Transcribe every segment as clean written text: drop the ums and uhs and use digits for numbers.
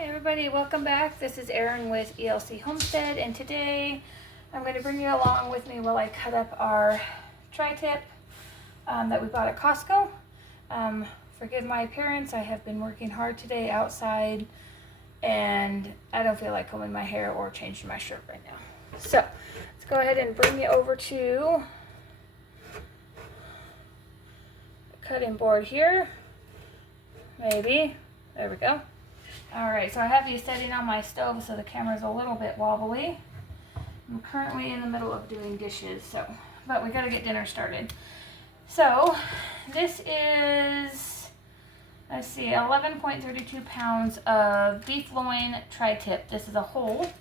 Hi everybody, welcome back. This is Erin with e.l.c. Homestead, and today I'm going to bring you along with me while I cut up our tri-tip that we bought at Costco. Forgive my appearance, I have been working hard today outside and I don't feel like combing my hair or changing my shirt right now. So let's go ahead and bring you over to the cutting board here. Maybe. There we go. Alright, so I have these setting on my stove so the camera's a little bit wobbly. I'm currently in the middle of doing dishes, but we gotta get dinner started. So, this is, let's see, 11.32 pounds of beef loin tri-tip. This is a whole.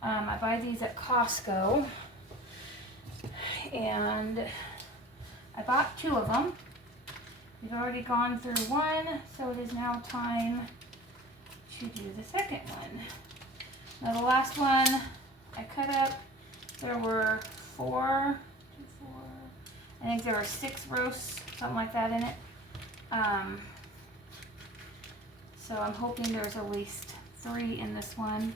I buy these at Costco, and I bought 2 of them. We've already gone through one, so it is now time to do the second one. Now the last one I cut up, there were 4, I think there were 6 roasts, something like that in it. So I'm hoping there's at least 3 in this one.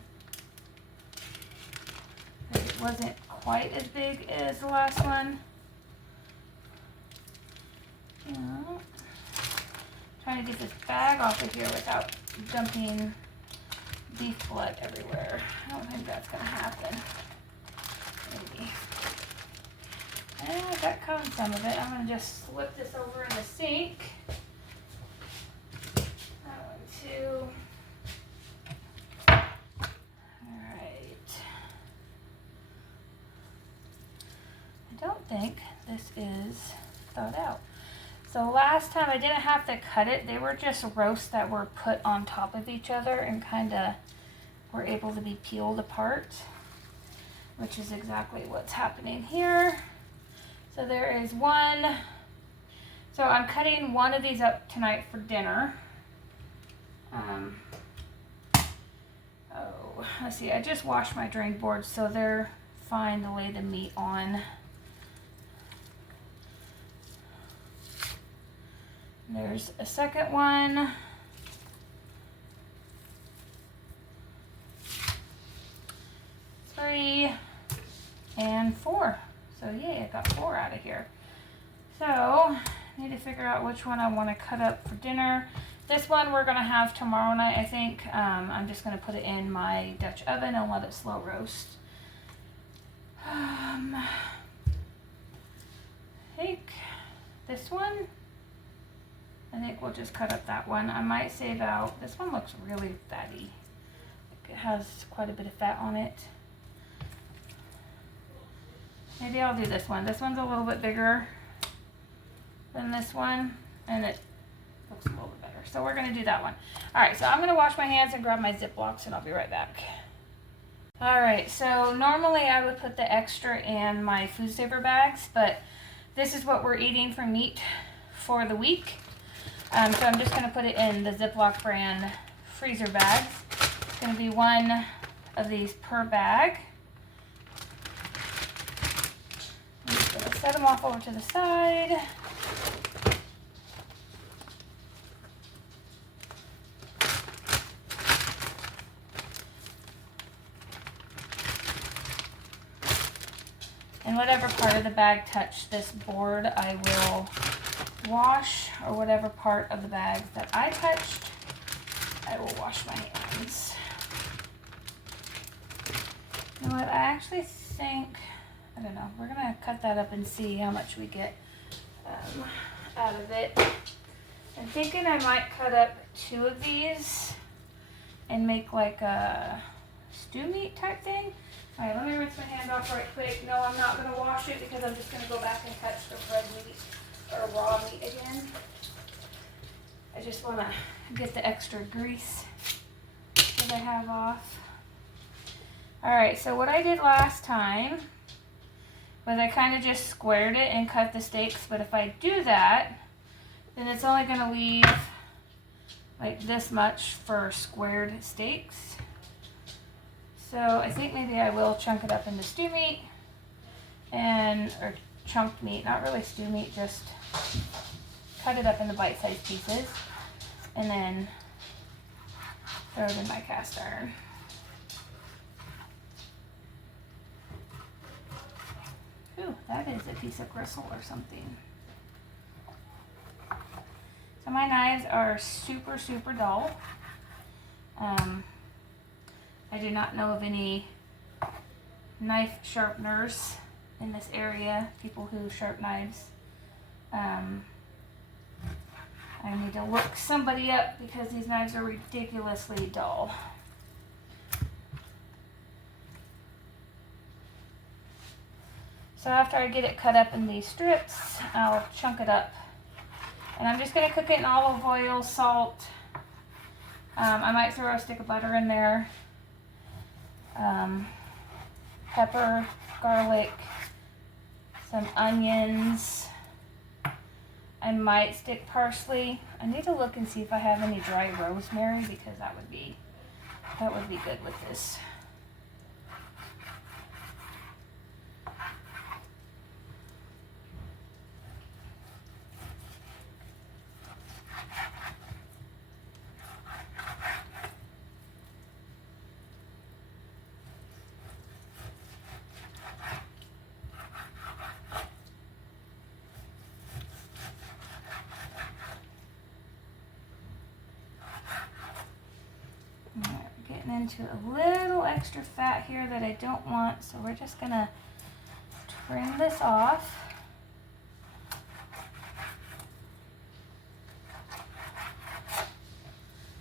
It wasn't quite as big as the last one. Trying to get this bag off of here without dumping beef blood everywhere. I don't think that's going to happen. Maybe. And I got caught some of it. I'm going to just slip this over in the sink. That one too. Alright. I don't think this is thawed out. So last time I didn't have to cut it. They were just roasts that were put on top of each other and kind of were able to be peeled apart, which is exactly what's happening here. So there is one. So I'm cutting one of these up tonight for dinner. Let's see, I just washed my drain boards so they're fine to lay the meat on. There's a second one. 3 and 4. So yay, I got 4 out of here. So I need to figure out which one I want to cut up for dinner. This one we're gonna have tomorrow night, I think. I'm just gonna put it in my Dutch oven and let it slow roast. I think this one. I think we'll just cut up that one. I might save out, this one looks really fatty. It has quite a bit of fat on it. Maybe I'll do this one. This one's a little bit bigger than this one, and it looks a little bit better. So we're gonna do that one. All right, so I'm gonna wash my hands and grab my Ziplocs and I'll be right back. All right, so normally I would put the extra in my food saver bags, but this is what we're eating for meat for the week. So I'm just going to put it in the Ziploc brand freezer bags. It's going to be 1 of these per bag. I'm just going to set them off over to the side. And whatever part of the bag touched this board, I will wash, or whatever part of the bag that I touched, I will wash my hands. You know what, I actually think, I don't know, we're gonna cut that up and see how much we get out of it. I'm thinking I might cut up 2 of these and make like a stew meat type thing. Alright, let me rinse my hand off right quick. No, I'm not gonna wash it because I'm just gonna go back and touch the red meat or raw meat again. I just want to get the extra grease that I have off. Alright, so what I did last time was I kind of just squared it and cut the steaks, but if I do that, then it's only going to leave like this much for squared steaks. So I think maybe I will chunk it up into stew meat or chunked meat, not really stew meat, just cut it up into bite-sized pieces and then throw it in my cast iron. Ooh, that is a piece of gristle or something. So my knives are super, super dull. I do not know of any knife sharpeners in this area, people who sharpen knives. I need to look somebody up because these knives are ridiculously dull. So after I get it cut up in these strips, I'll chunk it up. And I'm just gonna cook it in olive oil, salt. I might throw a stick of butter in there. Pepper, garlic, some onions. I might stick parsley. I need to look and see if I have any dry rosemary because that would be good with this. Into a little extra fat here that I don't want, so we're just gonna trim this off.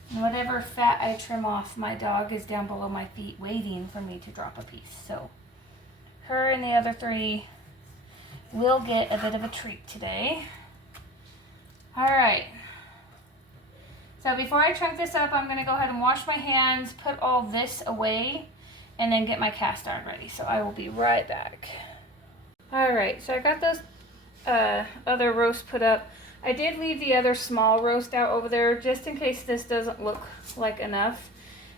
And whatever fat I trim off, my dog is down below my feet waiting for me to drop a piece. So her and the other three will get a bit of a treat today. All right. So before I chunk this up, I'm going to go ahead and wash my hands, put all this away, and then get my cast iron ready. So I will be right back. All right, so I got those other roasts put up. I did leave the other small roast out over there just in case this doesn't look like enough.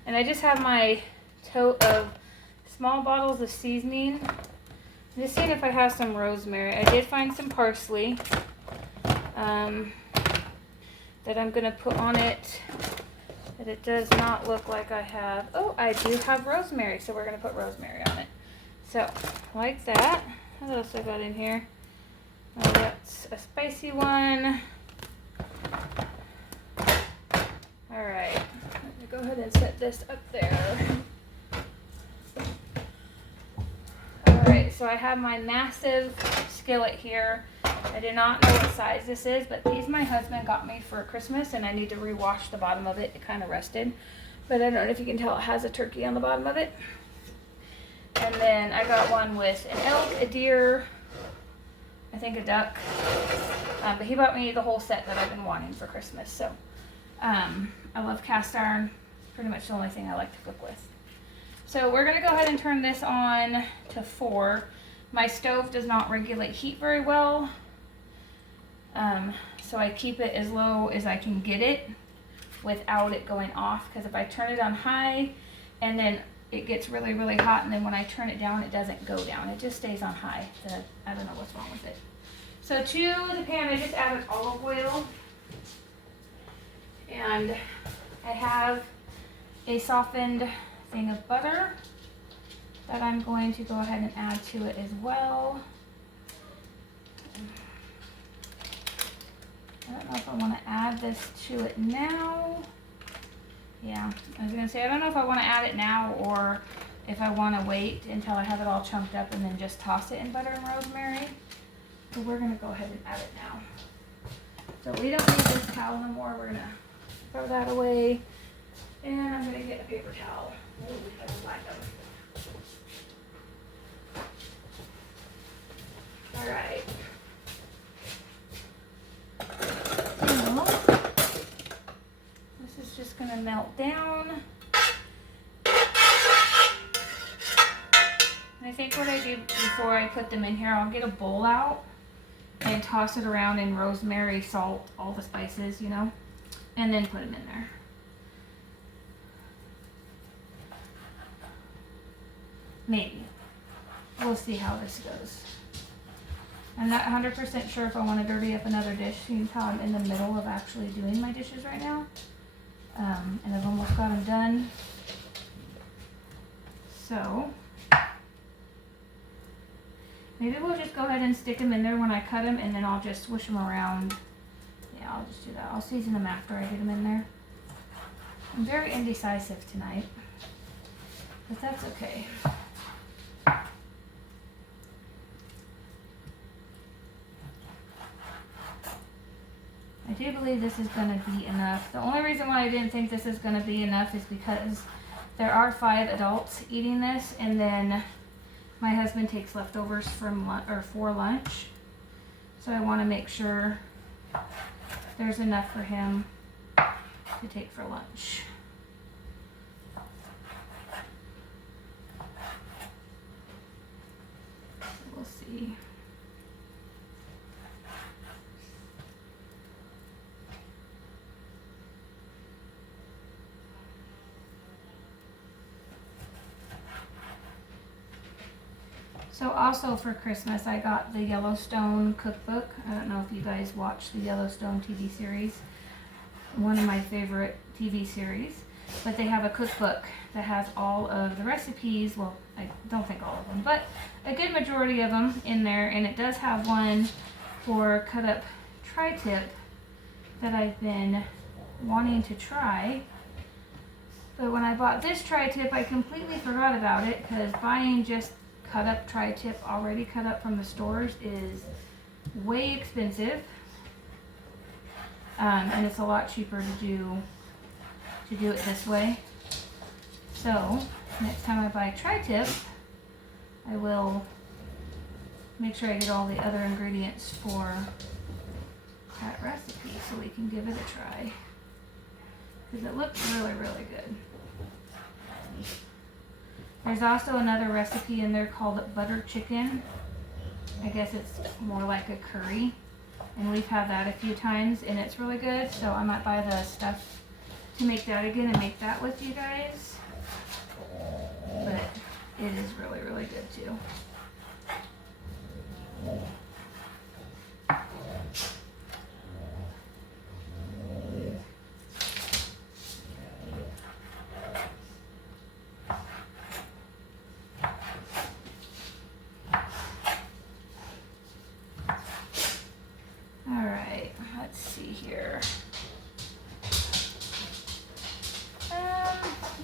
And I just have my tote of small bottles of seasoning. I'm just seeing if I have some rosemary. I did find some parsley. That I'm going to put on it, that it does not look like I have. Oh, I do have rosemary, so we're going to put rosemary on it. So, like that. What else I got in here? Oh, that's a spicy one. Alright, let me go ahead and set this up there. Alright, so I have my massive skillet here. I do not know what size this is, but these my husband got me for Christmas, and I need to rewash the bottom of it. It kind of rusted, but I don't know if you can tell it has a turkey on the bottom of it. And then I got one with an elk, a deer, I think a duck, but he bought me the whole set that I've been wanting for Christmas. So I love cast iron, pretty much the only thing I like to cook with. So we're gonna go ahead and turn this on to 4. My stove does not regulate heat very well. So I keep it as low as I can get it without it going off, because if I turn it on high and then it gets really, really hot, and then when I turn it down, it doesn't go down. It just stays on high. I don't know what's wrong with it. So to the pan, I just added olive oil, and I have a softened thing of butter that I'm going to go ahead and add to it as well. I don't know if I want to add this to it now. Yeah, I was going to say, I don't know if I want to add it now or if I want to wait until I have it all chunked up and then just toss it in butter and rosemary. So we're going to go ahead and add it now. So we don't need this towel anymore. We're going to throw that away. And I'm going to get a paper towel. Ooh, I don't like them. All right. So, this is just going to melt down. And I think what I do before I put them in here, I'll get a bowl out and toss it around in rosemary, salt, all the spices, you know, and then put them in there. Maybe. We'll see how this goes. I'm not 100% sure if I want to dirty up another dish. You can tell I'm in the middle of actually doing my dishes right now. and I've almost got them done. So maybe we'll just go ahead and stick them in there when I cut them, and then I'll just swish them around. Yeah, I'll just do that. I'll season them after I get them in there. I'm very indecisive tonight, but that's okay. I do believe this is going to be enough. The only reason why I didn't think this is going to be enough is because there are 5 adults eating this, and then my husband takes leftovers for lunch. So I want to make sure there's enough for him to take for lunch. So we'll see. So also for Christmas, I got the Yellowstone cookbook. I don't know if you guys watch the Yellowstone TV series. One of my favorite TV series. But they have a cookbook that has all of the recipes. Well, I don't think all of them, but a good majority of them in there. And it does have one for cut up tri-tip that I've been wanting to try. But when I bought this tri-tip, I completely forgot about it, because buying just cut up tri-tip already cut up from the stores is way expensive, and it's a lot cheaper to do it this way. So next time I buy tri-tip, I will make sure I get all the other ingredients for that recipe so we can give it a try, because it looks really good. There's also another recipe in there called butter chicken. I guess it's more like a curry, and we've had that a few times and it's really good, so I might buy the stuff to make that again and make that with you guys. But it is really good too.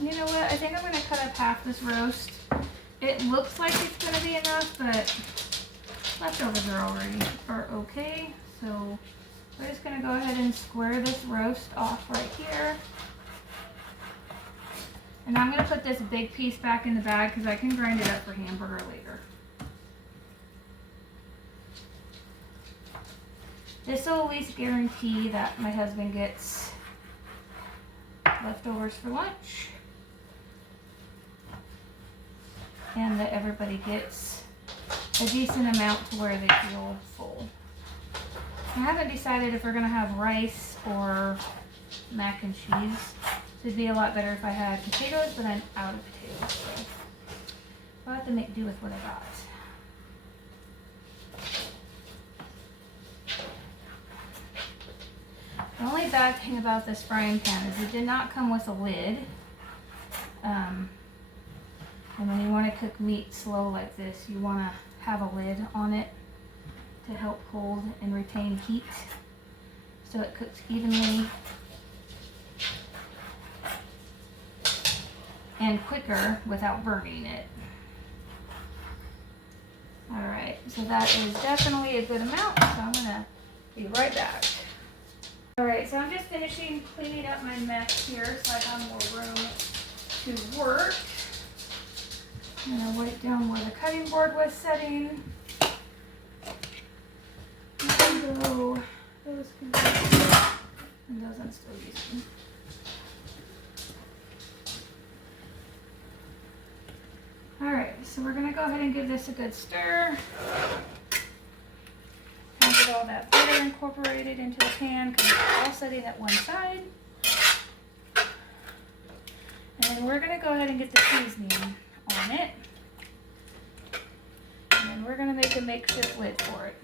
You know what? I think I'm going to cut up half this roast. It looks like it's going to be enough, but leftovers are okay. So we're just going to go ahead and square this roast off right here. And I'm going to put this big piece back in the bag because I can grind it up for hamburger later. This will at least guarantee that my husband gets leftovers for lunch, and that everybody gets a decent amount to where they feel full. I haven't decided if we're going to have rice or mac and cheese. It'd be a lot better if I had potatoes, but I'm out of potatoes, so I'll have to make do with what I got. The only bad thing about this frying pan is it did not come with a lid. And when you want to cook meat slow like this, you want to have a lid on it to help hold and retain heat so it cooks evenly and quicker without burning it. Alright, so that is definitely a good amount, so I'm going to be right back. Alright, so I'm just finishing cleaning up my mess here so I have more room to work. I'm going to wipe down where the cutting board was setting. And go, those can go, and those I'm still using. Alright, so we're going to go ahead and give this a good stir. And get all that butter incorporated into the pan because it's all sitting at one side. And then we're going to go ahead and get the seasoning on it. And then we're going to make a makeshift lid for it.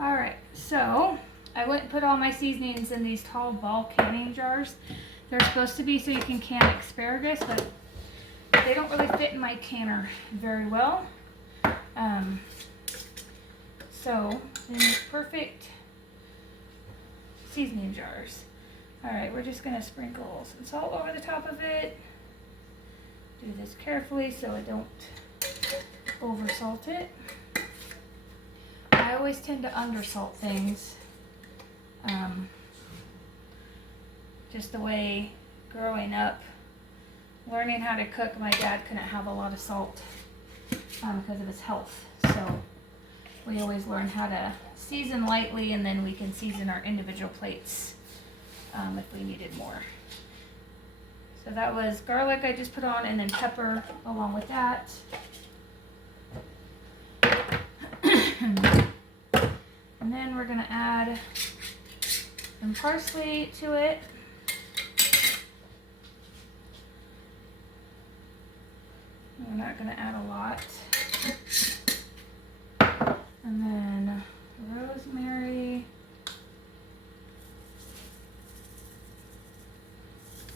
Alright, so I went and put all my seasonings in these tall ball canning jars. They're supposed to be so you can can asparagus, but they don't really fit in my canner very well. So they make perfect seasoning jars. All right, we're just gonna sprinkle some salt over the top of it. Do this carefully so I don't over salt it. I always tend to undersalt things. Just the way growing up, learning how to cook, my dad couldn't have a lot of salt because of his health. So we always learn how to season lightly, and then we can season our individual plates if we needed more. So that was garlic I just put on, and then pepper along with that. And then we're gonna add some parsley to it. We're not gonna add a lot. And then rosemary.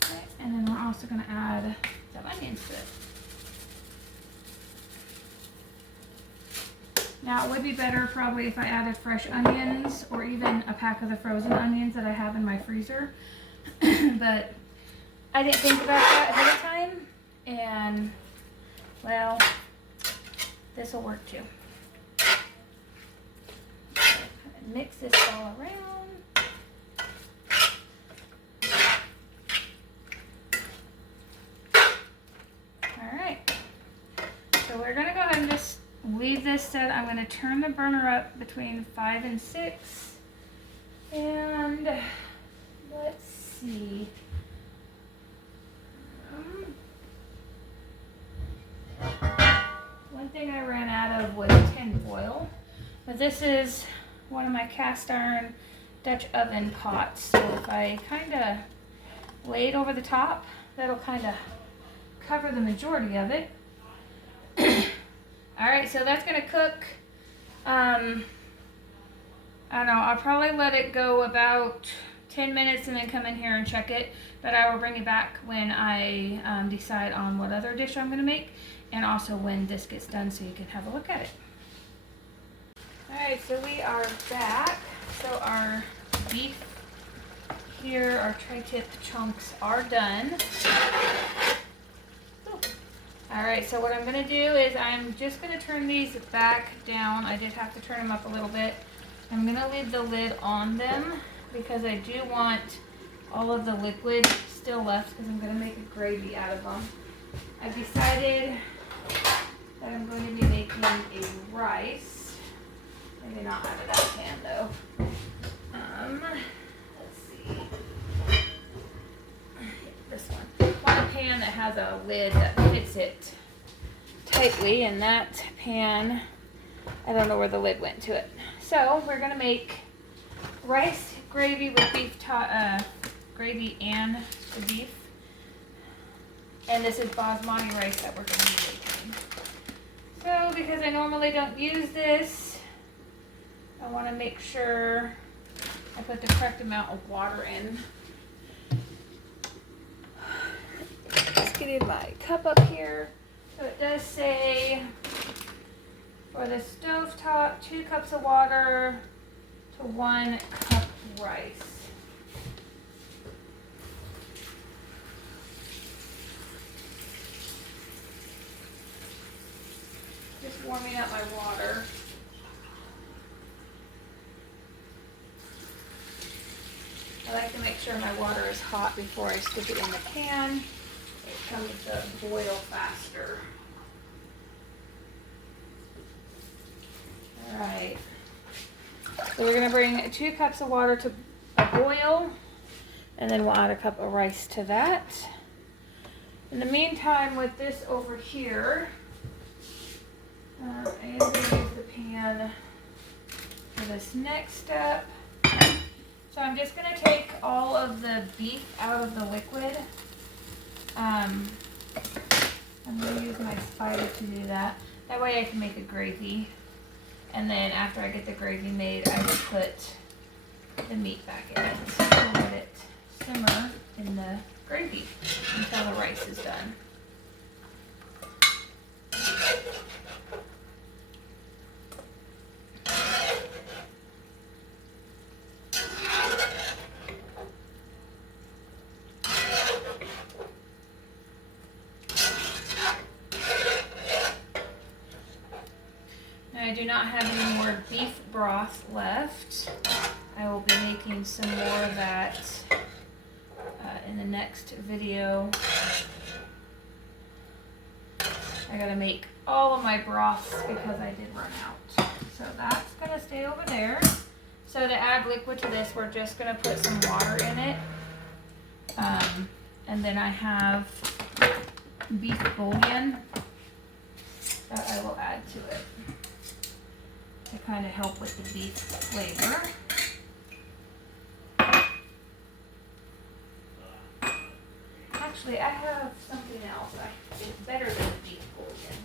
Okay, and then we're also gonna add some onions to it. Now it would be better probably if I added fresh onions or even a pack of the frozen onions that I have in my freezer. But I didn't think about that ahead of time, and well, this will work too. Mix this all around. All right, so we're gonna go ahead and just leave this set. I'm going to turn the burner up between 5 and 6. And let's see. One thing I ran out of was tin foil. But this is one of my cast iron Dutch oven pots. So if I kind of lay it over the top, that'll kind of cover the majority of it. Alright, so that's going to cook, I don't know, I'll probably let it go about 10 minutes and then come in here and check it, but I will bring it back when I decide on what other dish I'm going to make, and also when this gets done so you can have a look at it. Alright, so we are back. So our beef here, our tri-tip chunks are done. Alright, so what I'm going to do is I'm just going to turn these back down. I did have to turn them up a little bit. I'm going to leave the lid on them because I do want all of the liquid still left because I'm going to make a gravy out of them. I decided that I'm going to be making a rice. Maybe not out of that pan though. Let's see. This one. I want a pan that has a lid that fits it tightly, and that pan, I don't know where the lid went to it. So we're gonna make rice gravy with beef, gravy and the beef. And this is basmati rice that we're gonna be making. So because I normally don't use this, I want to make sure I put the correct amount of water in. Just getting my cup up here. So it does say for the stovetop, 2 cups of water to 1 cup rice. Just warming up my water. I like to make sure my water is hot before I stick it in the pan. It comes to boil faster. Alright. So we're going to bring 2 cups of water to a boil, and then we'll add a cup of rice to that. In the meantime, with this over here, I am going to use the pan for this next step. So I'm just going to take all of the beef out of the liquid. I'm going to use my spider to do that. That way I can make a gravy. And then after I get the gravy made, I will put the meat back in it. So we'll let it simmer in the gravy until the rice is done. I do not have any more beef broth left. I will be making some more of that in the next video. I gotta make all of my broths because I did run out. So that's gonna stay over there. So to add liquid to this, we're just gonna put some water in it. And then I have beef bouillon that I will add to it to kind of help with the beef flavor. Actually, I have something else. It's better than beef bouillon.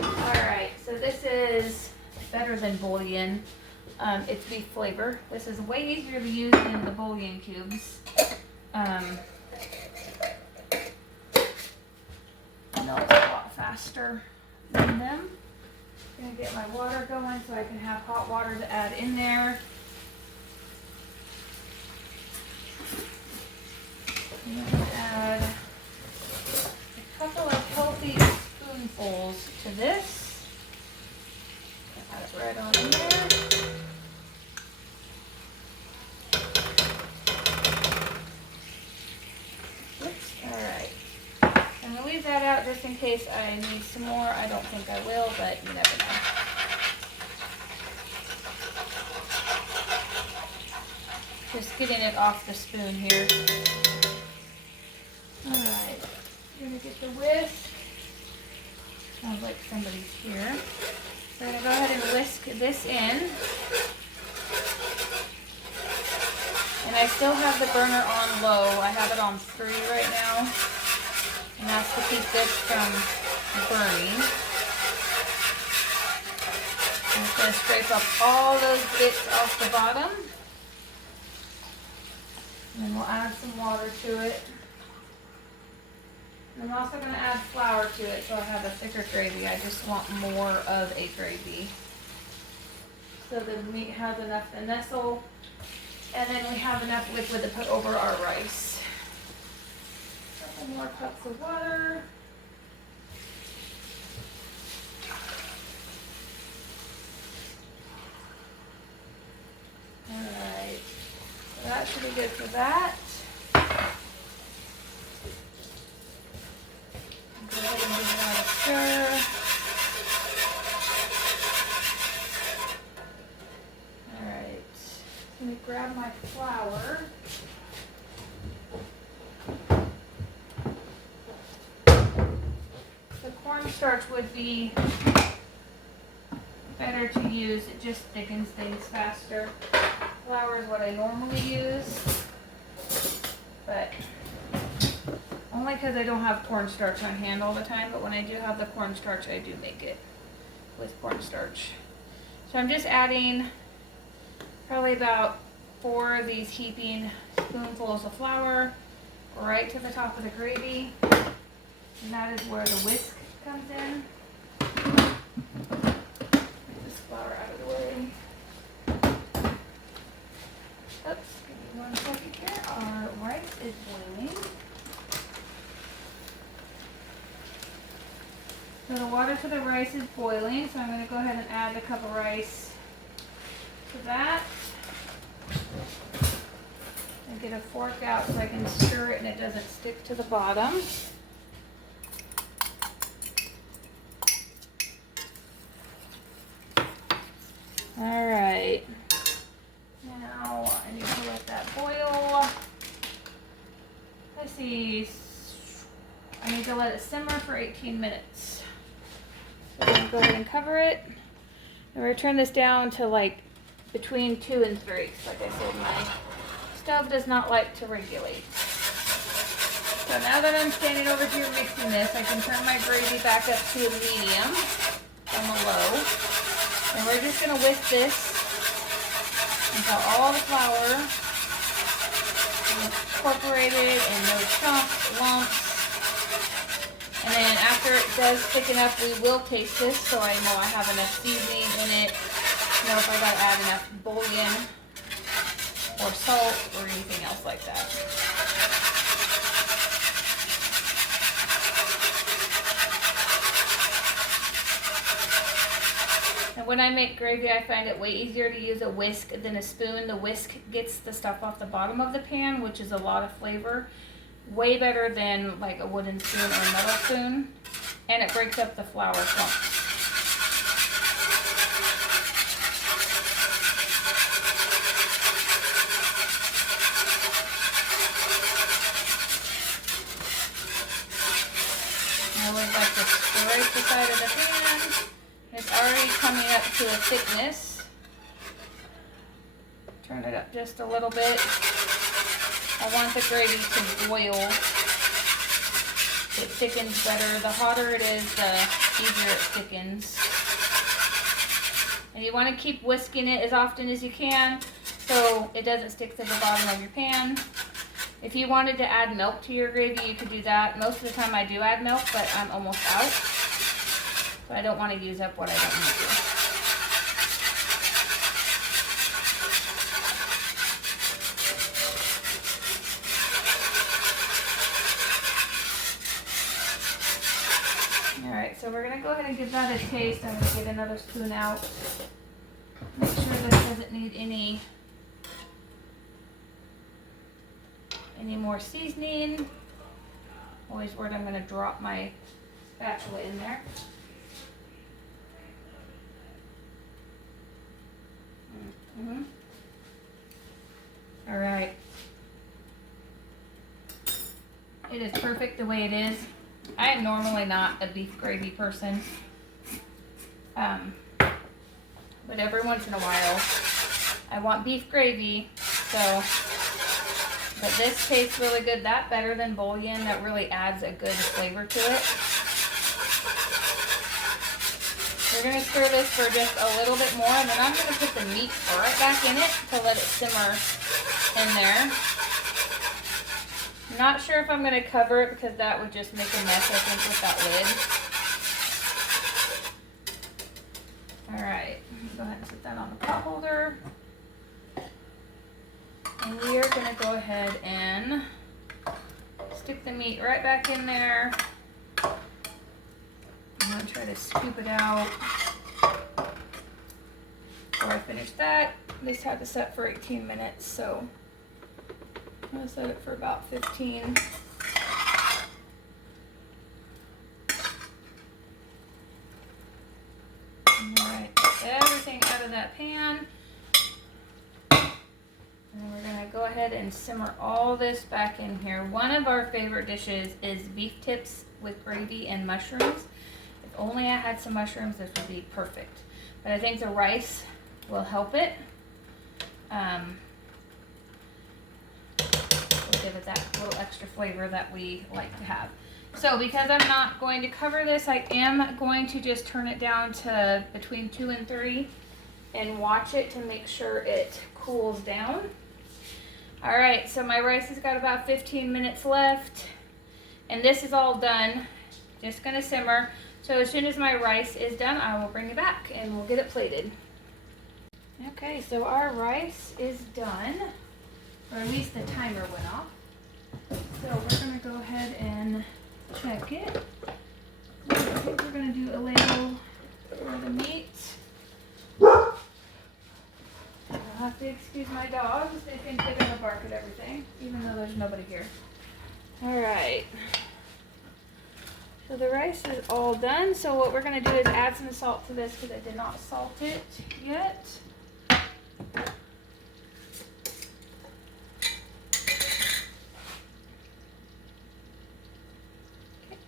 Alright, so this is better than bouillon. It's beef flavor. This is way easier to use than the bouillon cubes. I know it's a lot faster than them. I'm gonna get my water going so I can have hot water to add in there. I'm gonna add a couple of healthy spoonfuls to this. Add it right on in there. Oops, alright. I'm gonna leave that out just in case I need some more. I don't think I will, but you never know. Just getting it off the spoon here. Alright, I'm gonna get the whisk. Sounds like somebody's here. So I'm gonna go ahead and whisk this in. And I still have the burner on low. I have it on 3 right now. And that's to keep this from burning. I'm just going to scrape up all those bits off the bottom. And then we'll add some water to it. And I'm also going to add flour to it so I have a thicker gravy. I just want more of a gravy. So the meat has enough to nestle. And then we have enough liquid to put over our rice. Couple more cups of water. Alright, so that should be good for that. Go ahead and give that a stir. Alright, let me grab my flour. The cornstarch would be better to use. It just thickens things faster. Flour is what I normally use, but only because I don't have cornstarch on hand all the time. But when I do have the cornstarch, I do make it with cornstarch. So I'm just adding probably about 4 of these heaping spoonfuls of flour right to the top of the gravy. And that is where the whisk comes in. Get this flour out of the way. Oops, give me 1 second here. Our rice is boiling. So the water to the rice is boiling, so I'm going to go ahead and add a cup of rice to that. And get a fork out so I can stir it and it doesn't stick to the bottom. Alright, now I need to let that boil. Let's see, I need to let it simmer for 18 minutes. So I'm going to go ahead and cover it. And we're going to turn this down to like between 2 and 3. Like I said, my stove does not like to regulate. So now that I'm standing over here mixing this, I can turn my gravy back up to a medium. I on the low. And we're just going to whisk this until all the flour is incorporated and no chunks, lumps. And then after it does thicken up, we will taste this so I know I have enough seasoning in it. Know if I got to add enough bouillon or salt or anything else like that. And when I make gravy, I find it way easier to use a whisk than a spoon. The whisk gets the stuff off the bottom of the pan, which is a lot of flavor. Way better than like a wooden spoon or a metal spoon. And it breaks up the flour clumps. I always like to scrape the side of the pan. It's already coming up to a thickness. Turn it up just a little bit. I want the gravy to boil. It thickens better. The hotter it is, the easier it thickens. And you want to keep whisking it as often as you can so it doesn't stick to the bottom of your pan. If you wanted to add milk to your gravy, you could do that. Most of the time I do add milk, but I'm almost out. So I don't want to use up what I don't need to. Alright, so we're going to go ahead and give that a taste. I'm going to get another spoon out. Make sure this doesn't need any more seasoning. Always worried I'm going to drop my spatula in there. All right. It is perfect the way it is. I am normally not a beef gravy person. But every once in a while I want beef gravy, so but this tastes really good. That better than bouillon. That really adds a good flavor to it. We're going to stir this for just a little bit more, and then I'm going to put the meat right back in it to let it simmer in there. I'm not sure if I'm going to cover it because that would just make a mess, I think, with that lid. Alright, go ahead and put that on the pot holder. And we are going to go ahead and stick the meat right back in there. I'm going to try to scoop it out. Before I finish that, this had to set for 18 minutes, so I'm going to set it for about 15. Alright, get everything out of that pan. And we're going to go ahead and simmer all this back in here. One of our favorite dishes is beef tips with gravy and mushrooms. If only I had some mushrooms, this would be perfect. But I think the rice will help it. We'll give it that little extra flavor that we like to have. So because I'm not going to cover this, I am going to just turn it down to between 2 and 3 and watch it to make sure it cools down. Alright, so my rice has got about 15 minutes left, and this is all done. Just going to simmer. So as soon as my rice is done, I will bring it back and we'll get it plated. Okay, so our rice is done, or at least the timer went off. So we're going to go ahead and check it. I think we're going to do a ladle for the meat. I'll have to excuse my dogs. They think they're going to bark at everything, even though there's nobody here. Alright. So the rice is all done. So what we're going to do is add some salt to this because I did not salt it yet. Okay,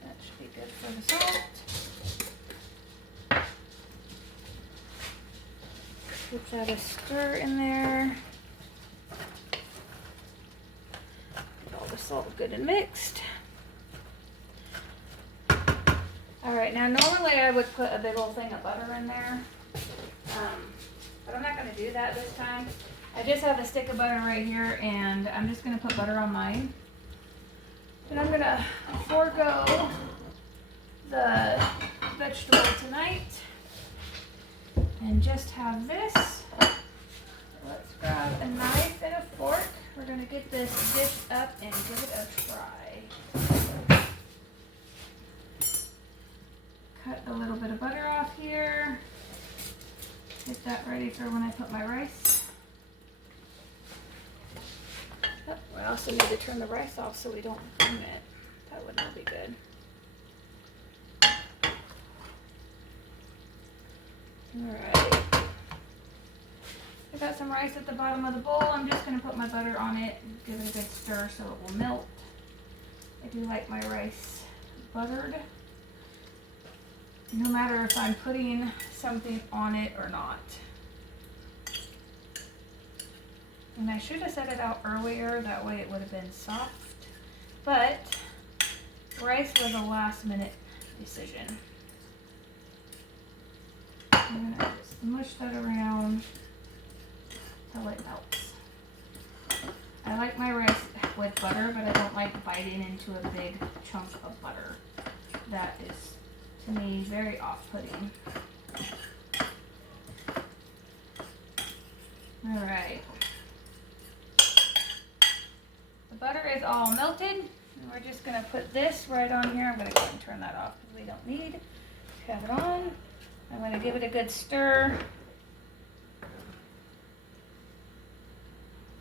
that should be good for the salt. Give that a stir in there. Get all the salt good and mixed. All right, now normally I would put a big old thing of butter in there, but I'm not gonna do that this time. I just have a stick of butter right here, and I'm just gonna put butter on mine. And I'm gonna forego the vegetable tonight and just have this. Let's grab a knife and a fork. We're gonna get this dish up and give it a try. Cut a little bit of butter off here. Get that ready for when I put my rice. Oh, we also need to turn the rice off so we don't burn it. That would not be good. Alright. I got some rice at the bottom of the bowl. I'm just going to put my butter on it and give it a good stir so it will melt. I do like my rice buttered, no matter if I'm putting something on it or not. And I should have set it out earlier, that way it would have been soft. But rice was a last minute decision. I'm going to just mush that around till it melts. I like my rice with butter, but I don't like biting into a big chunk of butter. That is, to me, very off-putting. Alright. The butter is all melted, and we're just going to put this right on here. I'm going to go ahead and turn that off because we don't need to have it on. I'm going to give it a good stir.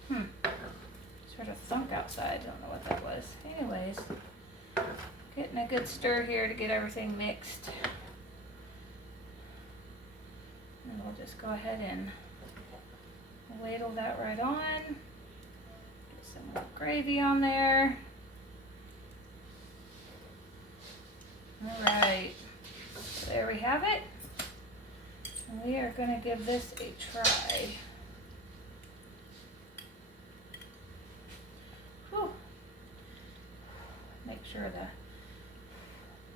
Sort of thunk outside. Don't know what that was. Anyways, getting a good stir here to get everything mixed. And we'll just go ahead and ladle that right on. Get some gravy on there. Alright, so there we have it. And we are going to give this a try. Whew. Make sure the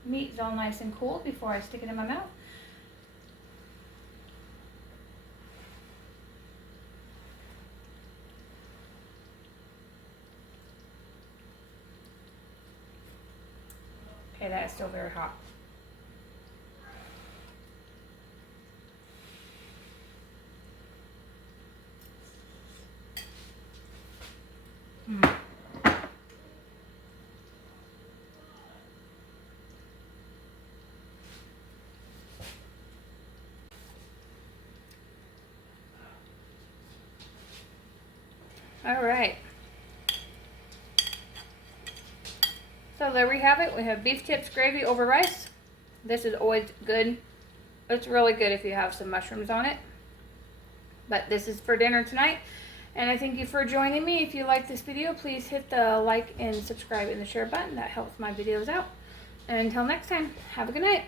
meat's all nice and cool before I stick it in my mouth. Okay, that is still very hot. All right. So there we have it. We have beef tips gravy over rice. This is always good. It's really good if you have some mushrooms on it. But this is for dinner tonight. And I thank you for joining me. If you like this video, please hit the like and subscribe and the share button. That helps my videos out. And until next time, have a good night.